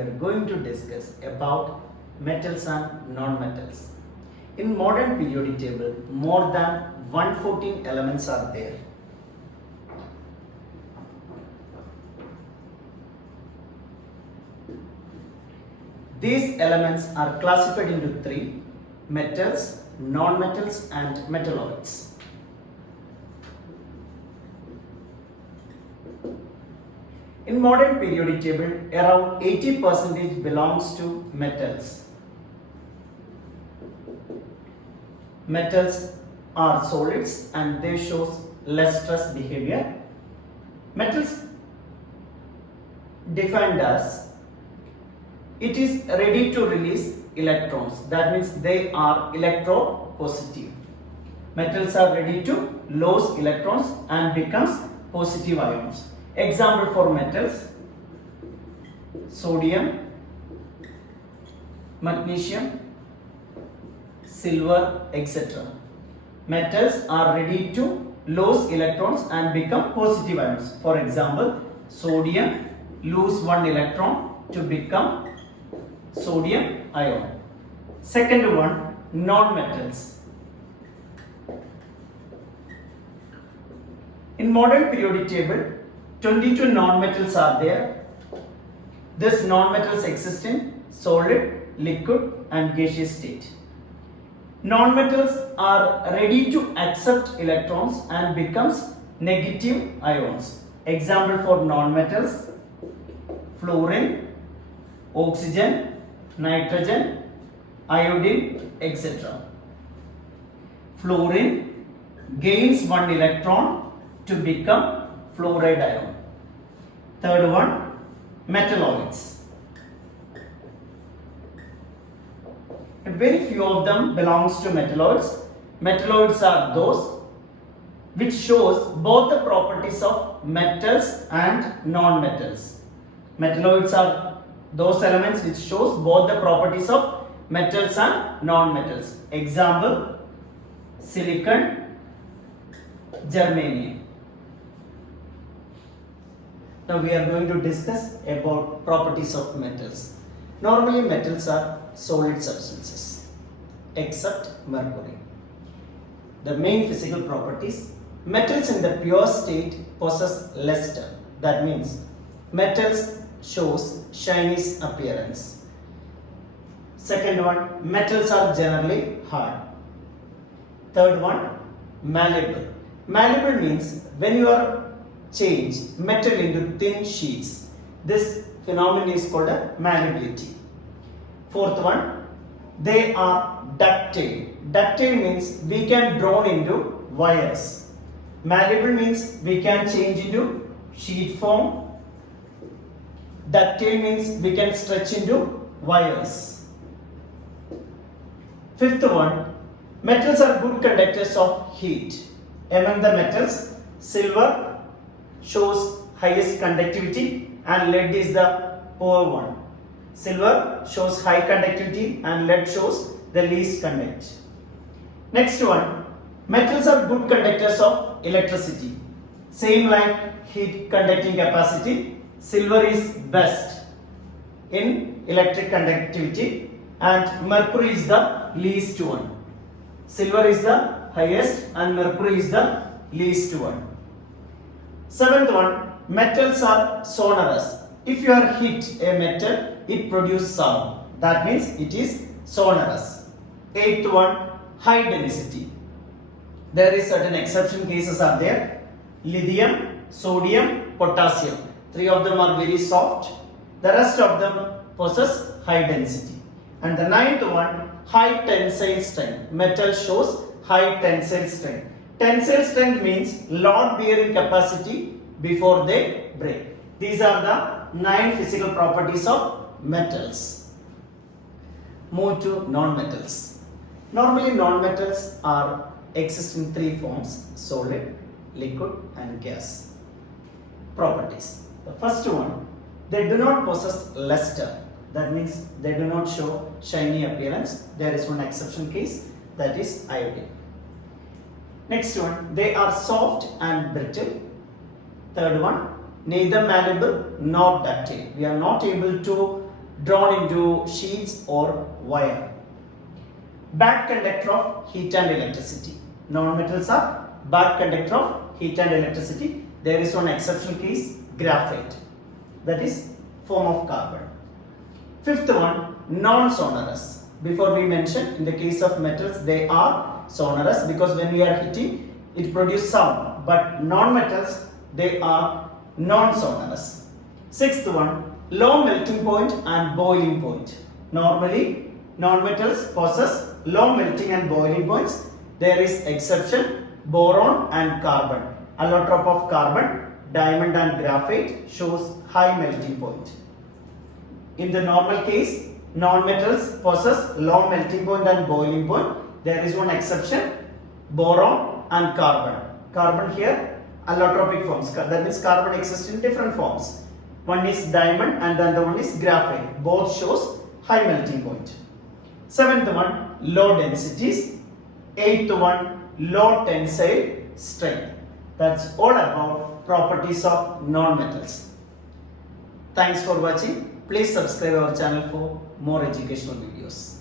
are going to discuss about metals and non-metals. In modern periodic table, more than 114 elements are there. These elements are classified into three: metals, non-metals and metalloids. In modern periodic table, around 80% belongs to metals. Metals are solids and they show less stress behavior. Metals defined as it is ready to release electrons. That means they are electropositive. Metals are ready to lose electrons and becomes positive ions. Example for metals: sodium, magnesium, silver, etc. Metals are ready to lose electrons and become positive ions. For example, sodium lose one electron to become sodium ion. Second one, non-metals. In modern periodic table, 22 non-metals are there. These non-metals exist in solid, liquid and gaseous state. Non-metals are ready to accept electrons and becomes negative ions. Example for non-metals: fluorine, oxygen, nitrogen, iodine, etc. Fluorine gains one electron to become fluoride ion. Third one, metalloids. Very few of them belongs to metalloids. Metalloids are those which shows both the properties of metals and non-metals. Metalloids are those elements which shows both the properties of metals and non-metals. Example: silicon, germanium. Now we are going to discuss about properties of metals. Normally metals are solid substances except mercury. The main physical properties: metals in the pure state possess luster. That means metals shows shiny appearance. Second one, metals are generally hard. Third one, malleable. Malleable means when you are change metal into thin sheets. This phenomenon is called a malleability. Fourth one, they are ductile. Ductile means we can draw into wires. Malleable means we can change into sheet form. Ductile means we can stretch into wires. Fifth one, metals are good conductors of heat. Among the metals, silver shows highest conductivity and lead is the poor one. Silver shows high conductivity and lead shows the least conduct. Next one, metals are good conductors of electricity. Same like heat conducting capacity, silver is best in electric conductivity and mercury is the least one. Silver is the highest and mercury is the least one. Seventh one, metals are sonorous. If you are hit a metal, it produces sound. That means it is sonorous. Eighth one, high density. There is certain exception cases are there. Lithium, sodium, potassium. Three of them are very soft. The rest of them possess high density. And the ninth one, high tensile strength. Metal shows high tensile strength. Tensile strength means load bearing capacity before they break. These are the 9 physical properties of metals. Move to non-metals. Normally non-metals are exist in 3 forms: solid, liquid and gas. Properties. The first one, they do not possess luster. That means they do not show shiny appearance. There is one exception case, that is iodine. Next one, they are soft and brittle. Third one, neither malleable nor ductile. We are not able to drawn into sheets or wire. Bad conductor of heat and electricity. Non-metals are bad conductor of heat and electricity. There is one exceptional case, graphite, that is form of carbon. Fifth one, non-sonorous. Before we mentioned, in the case of metals they are sonorous because when we are hitting it produces sound, but non-metals they are non-sonorous. Sixth one, low melting point and boiling point. Normally non-metals possess low melting and boiling points. There is exception, boron and carbon. Allotrope of carbon, diamond and graphite shows high melting point. In the normal case, non-metals possess low melting point and boiling point. There is one exception, boron and carbon. Carbon here allotropic forms, that means carbon exists in different forms. One is diamond and the other one is graphite. Both shows high melting point. Seventh one, low densities. Eighth one, low tensile strength. That's all about properties of non-metals. Thanks for watching. Please subscribe our channel for more educational videos.